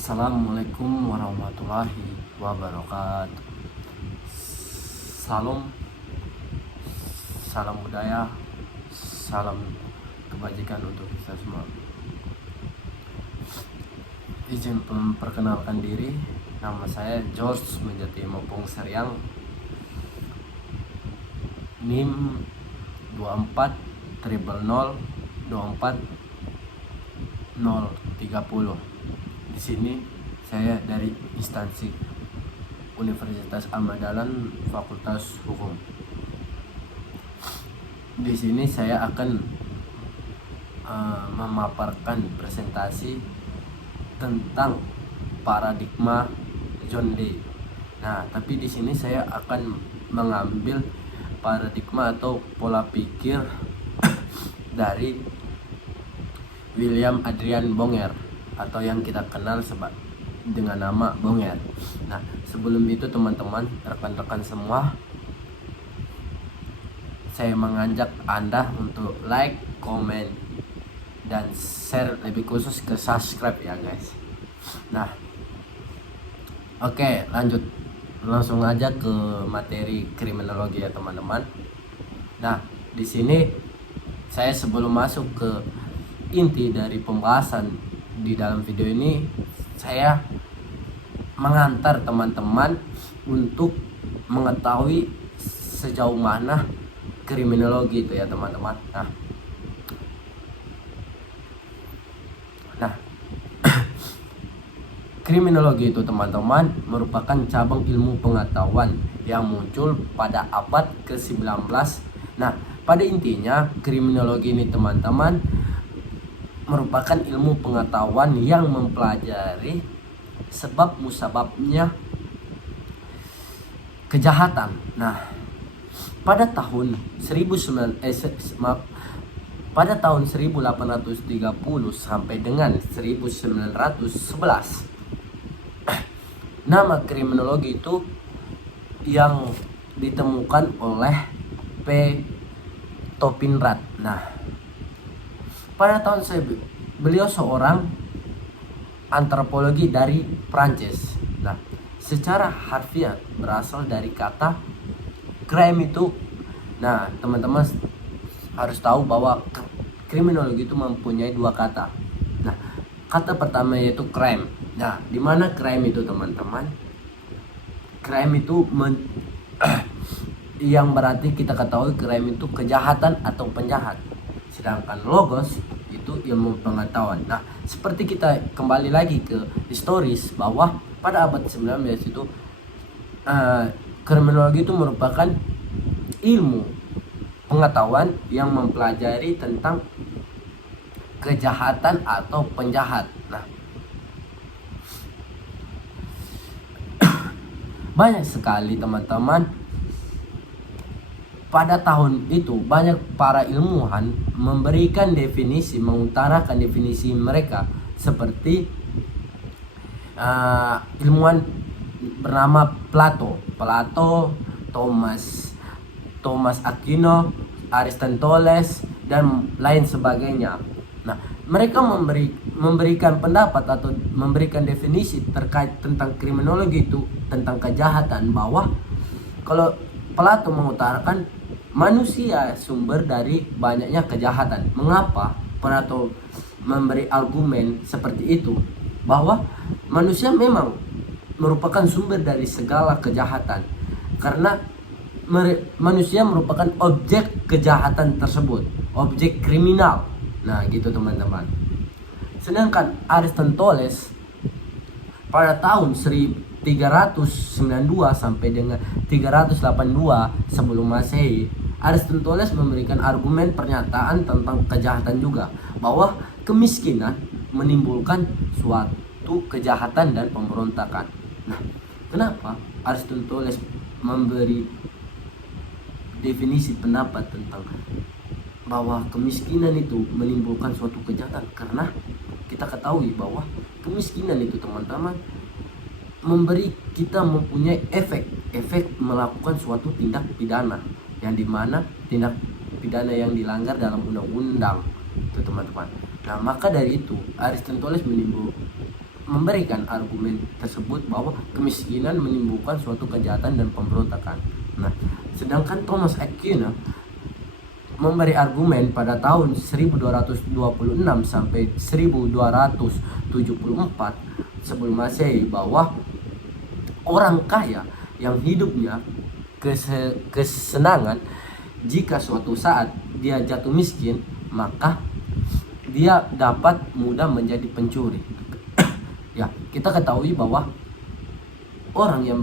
Assalamualaikum warahmatullahi wabarakatuh. Salam, salam budaya, salam kebajikan untuk kita semua. Izin memperkenalkan diri, nama saya George Menjati Mopong Seriang, NIM 24 000 24 030. Di sini saya dari instansi Universitas Ahmad Dahlan Fakultas Hukum. Di sini saya akan memaparkan presentasi tentang paradigma John Dee. Nah, tapi di sini saya akan mengambil paradigma atau pola pikir dari William Adrian Bonger, atau yang kita kenal dengan nama Bonger. Nah, sebelum itu teman-teman, rekan-rekan semua, saya mengajak Anda untuk like, komen, dan share, lebih khusus ke subscribe ya guys. Nah, oke, lanjut langsung aja ke materi kriminologi ya teman-teman. Nah, di sini saya sebelum masuk ke inti dari pembahasan di dalam video ini, saya mengantar teman-teman untuk mengetahui sejauh mana kriminologi itu ya teman-teman. Nah, kriminologi itu teman-teman merupakan cabang ilmu pengetahuan yang muncul pada abad ke-19. Nah, pada intinya kriminologi ini teman-teman merupakan ilmu pengetahuan yang mempelajari sebab musababnya kejahatan. Nah, pada tahun 1830 sampai dengan 1911, nama kriminologi itu yang ditemukan oleh P. Topinrad. Nah, pada tahun beliau seorang antropologi dari Prancis. Nah, secara harfiah berasal dari kata crime itu. Nah, teman-teman harus tahu bahwa kriminologi itu mempunyai dua kata. Nah, kata pertama yaitu crime. Nah, di mana crime itu teman-teman? Crime itu yang berarti kita ketahui crime itu kejahatan atau penjahat. Sedangkan logos itu ilmu pengetahuan. Nah, seperti kita kembali lagi ke historis bahwa pada abad 19 itu kriminologi itu merupakan ilmu pengetahuan yang mempelajari tentang kejahatan atau penjahat. Nah, banyak sekali teman-teman pada tahun itu banyak para ilmuwan memberikan definisi, mengutarakan definisi mereka, seperti ilmuwan bernama Plato, Thomas Aquino, Aristoteles, dan lain sebagainya. Nah, mereka memberikan pendapat atau memberikan definisi terkait tentang kriminologi itu, tentang kejahatan, bahwa kalau Plato mengutarakan manusia sumber dari banyaknya kejahatan. Mengapa Plato memberi argumen seperti itu? Bahwa manusia memang merupakan sumber dari segala kejahatan, karena manusia merupakan objek kejahatan tersebut, objek kriminal. Nah, gitu teman-teman. Sedangkan Aristoteles pada tahun 392 sampai dengan 382 sebelum Masehi, Aristoteles memberikan argumen pernyataan tentang kejahatan juga, bahwa kemiskinan menimbulkan suatu kejahatan dan pemberontakan. Nah, kenapa Aristoteles memberi definisi pendapat tentang bahwa kemiskinan itu menimbulkan suatu kejahatan? Karena kita ketahui bahwa kemiskinan itu teman-teman memberi kita mempunyai efek melakukan suatu tindak pidana, yang dimana tindak pidana yang dilanggar dalam undang-undang itu teman-teman. Nah, maka dari itu Aristoteles memberikan argumen tersebut bahwa kemiskinan menimbulkan suatu kejahatan dan pemberontakan. Nah, sedangkan Thomas Aquinas memberi argumen pada tahun 1226 sampai 1274 sebelum Masehi bahwa orang kaya yang hidupnya kesenangan, jika suatu saat dia jatuh miskin, maka dia dapat mudah menjadi pencuri. Ya, kita ketahui bahwa orang yang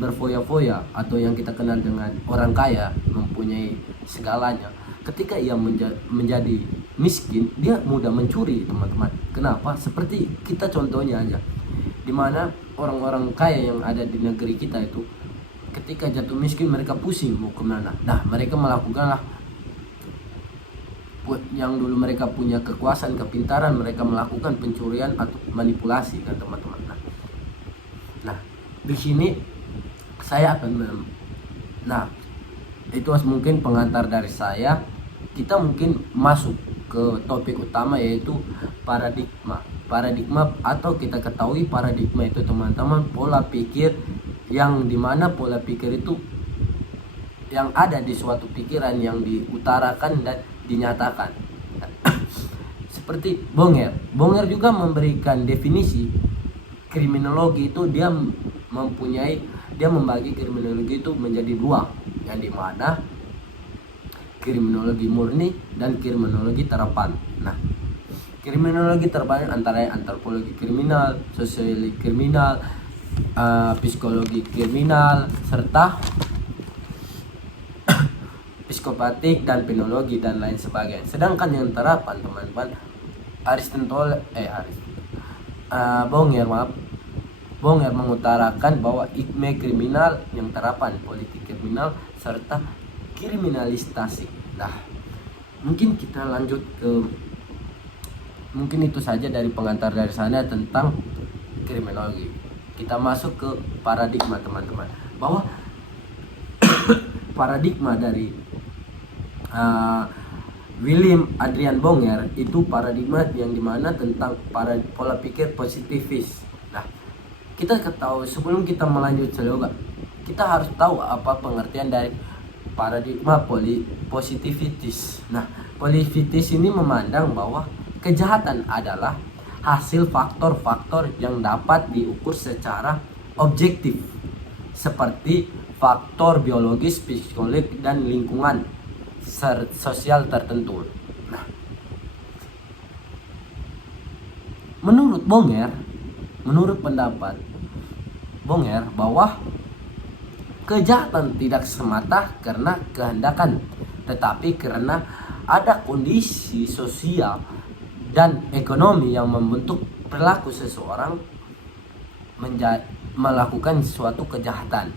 berfoya-foya atau yang kita kenal dengan orang kaya, mempunyai segalanya, ketika ia menjadi miskin, dia mudah mencuri, teman-teman. Kenapa? Seperti kita contohnya aja, dimana orang-orang kaya yang ada di negeri kita itu ketika jatuh miskin mereka pusing mau kemana. Nah, mereka melakukanlah yang dulu mereka punya kekuasaan, kepintaran, mereka melakukan pencurian atau manipulasi, kan teman-teman. Nah, di sini saya akan itu mungkin pengantar dari saya. Kita mungkin masuk ke topik utama, yaitu paradigma atau kita ketahui paradigma itu, teman-teman, pola pikir yang dimana pola pikir itu yang ada di suatu pikiran yang diutarakan dan dinyatakan. Seperti Bonger juga memberikan definisi kriminologi itu, dia membagi kriminologi itu menjadi dua, yang dimana kriminologi murni dan kriminologi terapan. Nah, kriminologi terapan antara antropologi kriminal, sosiologi kriminal, psikologi kriminal, serta psikopatik dan penologi dan lain sebagainya. Sedangkan yang terapan, teman-teman, Bonger mengutarakan bahwa ikme kriminal, yang terapan politik kriminal, serta kriminalisasi. Nah, mungkin kita lanjut mungkin itu saja dari pengantar dari sana tentang kriminologi. Kita masuk ke paradigma, teman-teman, bahwa paradigma dari William Adrian Bonger itu paradigma yang dimana tentang pola pikir positivis. Nah, kita ketahui sebelum kita melanjut seloga, kita harus tahu apa pengertian dari paradigma positivitis. Nah, positivitis ini memandang bahwa kejahatan adalah hasil faktor-faktor yang dapat diukur secara objektif, seperti faktor biologis, psikologis, dan lingkungan sosial tertentu. Nah, menurut pendapat Bonger bahwa kejahatan tidak semata karena kehendakan, tetapi karena ada kondisi sosial dan ekonomi yang membentuk perilaku seseorang melakukan suatu kejahatan.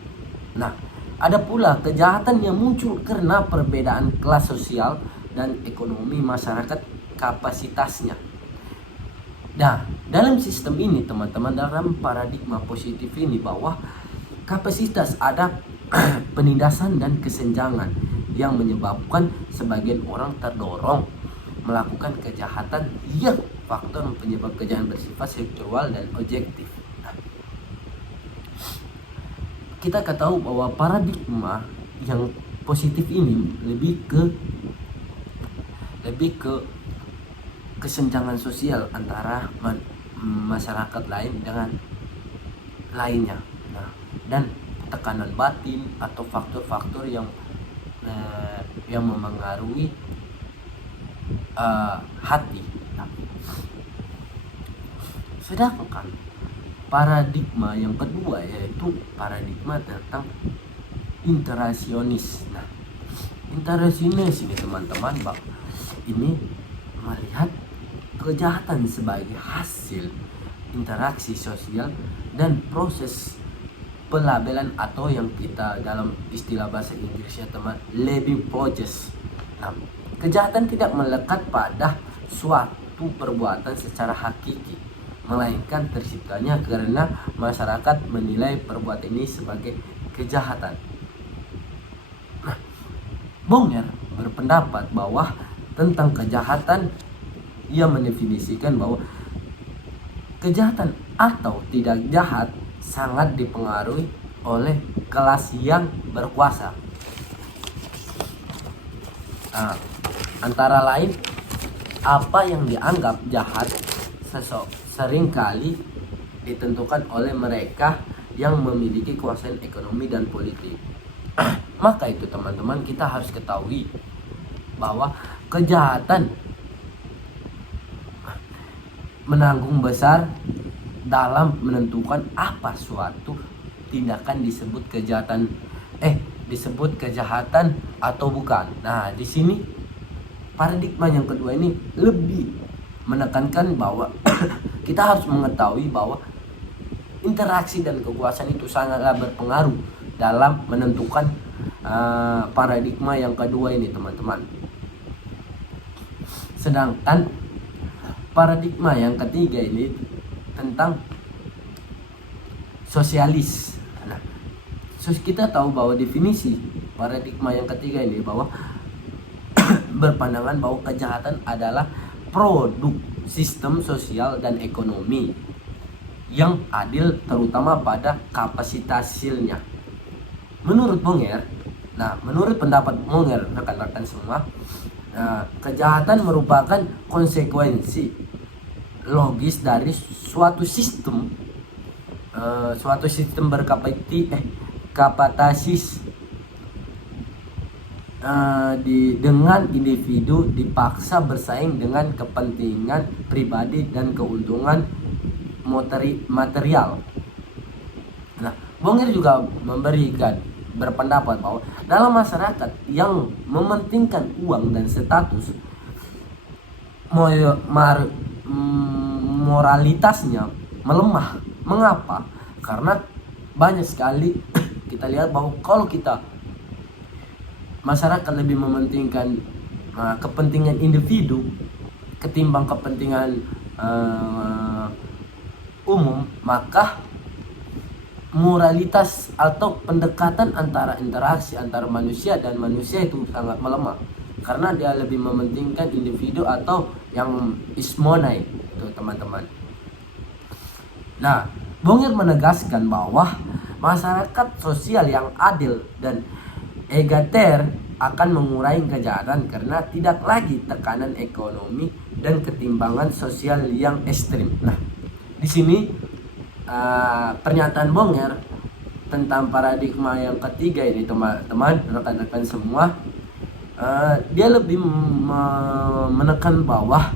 Nah, ada pula kejahatan yang muncul karena perbedaan kelas sosial dan ekonomi masyarakat kapasitasnya. Nah, dalam sistem ini, teman-teman, dalam paradigma positif ini, bahwa kapasitas ada penindasan dan kesenjangan yang menyebabkan sebagian orang terdorong melakukan kejahatan yang faktor penyebab kejahatan bersifat seksual dan objektif. Kita ketahui bahwa paradigma yang positif ini lebih ke kesenjangan sosial antara masyarakat lain dengan lainnya. Nah, dan tekanan batin atau faktor-faktor yang memengaruhi hati. Nah, sedangkan paradigma yang kedua yaitu paradigma tentang interasionis. Nah, interasionis ini, teman-teman, ini melihat kejahatan sebagai hasil interaksi sosial dan proses pelabelan atau yang kita dalam istilah bahasa Inggrisnya, teman, labelling process. Nah, kejahatan tidak melekat pada suatu perbuatan secara hakiki, melainkan terciptanya karena masyarakat menilai perbuatan ini sebagai kejahatan. Nah, Bonger berpendapat bahwa tentang kejahatan, ia mendefinisikan bahwa kejahatan atau tidak jahat sangat dipengaruhi oleh kelas yang berkuasa. Nah, antara lain apa yang dianggap jahat seringkali ditentukan oleh mereka yang memiliki kekuasaan ekonomi dan politik. Maka itu teman-teman, kita harus ketahui bahwa kejahatan menanggung besar dalam menentukan apa suatu tindakan disebut kejahatan atau bukan. Nah, di sini paradigma yang kedua ini lebih menekankan bahwa kita harus mengetahui bahwa interaksi dan kekuasaan itu sangatlah berpengaruh dalam menentukan paradigma yang kedua ini, teman-teman. Sedangkan paradigma yang ketiga ini tentang sosialis. Nah, kita tahu bahwa definisi paradigma yang ketiga ini bahwa berpandangan bahwa kejahatan adalah produk sistem sosial dan ekonomi yang adil terutama pada kapasitas-nya. Menurut Bonger, menurut pendapat Bonger, rekan-rekan semua, kejahatan merupakan konsekuensi logis dari suatu sistem berkapasitas dengan individu dipaksa bersaing dengan kepentingan pribadi dan keuntungan material. Nah, Bonger juga berpendapat bahwa dalam masyarakat yang mementingkan uang dan status, moralitasnya melemah. Mengapa? Karena banyak sekali kita lihat bahwa kalau masyarakat lebih mementingkan kepentingan individu ketimbang kepentingan umum, maka moralitas atau pendekatan interaksi antara manusia dan manusia itu sangat melemah karena dia lebih mementingkan individu atau yang ismonai itu, teman-teman. Nah, Bonger menegaskan bahwa masyarakat sosial yang adil dan egaliter akan mengurangi kejahatan karena tidak lagi tekanan ekonomi dan ketimbangan sosial yang ekstrim. Nah, di sini pernyataan Bonger tentang paradigma yang ketiga ini, teman-teman, rekan-rekan semua, dia lebih menekan bahwa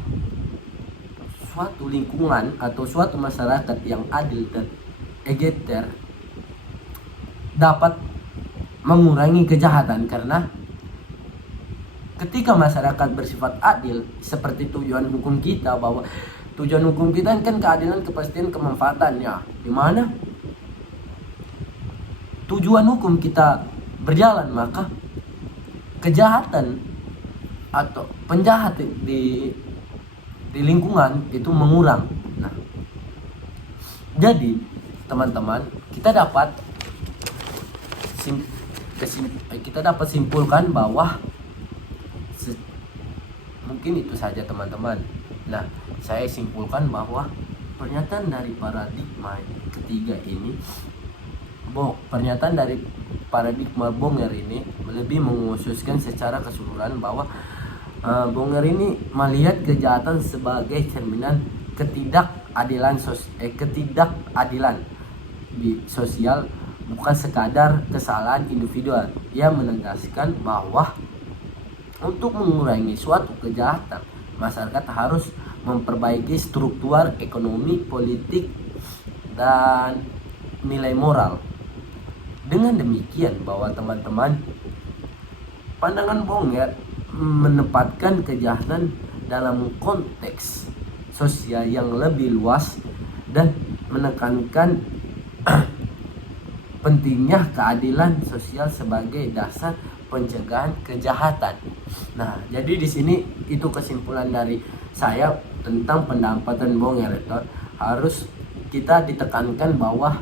suatu lingkungan atau suatu masyarakat yang adil dan egaliter dapat mengurangi kejahatan karena ketika masyarakat bersifat adil, seperti tujuan hukum kita, bahwa tujuan hukum kita kan keadilan, kepastian, kemanfaatannya, di mana tujuan hukum kita berjalan, maka kejahatan atau penjahat di lingkungan itu mengurang. Nah, jadi teman-teman, kita dapat simpulkan bahwa mungkin itu saja, teman-teman. Nah, saya simpulkan bahwa pernyataan dari paradigma ketiga ini, pernyataan dari paradigma Bonger ini lebih mengkhususkan secara keseluruhan bahwa Bonger ini melihat kejahatan sebagai cerminan ketidakadilan di sosial, bukan sekadar kesalahan individual. Ia menegaskan bahwa untuk mengurangi suatu kejahatan, masyarakat harus memperbaiki struktur ekonomi, politik, dan nilai moral. Dengan demikian, bahwa teman-teman, pandangan Bonger menempatkan kejahatan dalam konteks sosial yang lebih luas dan menekankan pentingnya keadilan sosial sebagai dasar pencegahan kejahatan. Nah, jadi di sini itu kesimpulan dari saya tentang pendapatan Bonger. Harus kita ditekankan bahwa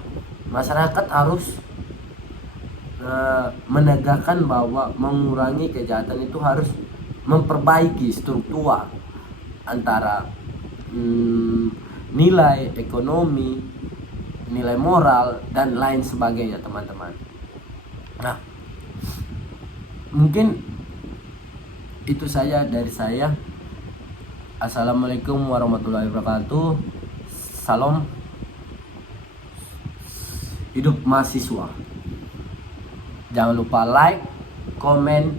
masyarakat harus menegakkan bahwa mengurangi kejahatan itu harus memperbaiki struktur antara nilai ekonomi, nilai moral, dan lain sebagainya teman-teman. Nah, mungkin itu saja dari saya. Assalamualaikum warahmatullahi wabarakatuh. Salam, hidup mahasiswa. Jangan lupa like, komen,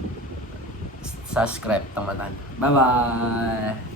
subscribe teman-teman. Bye bye.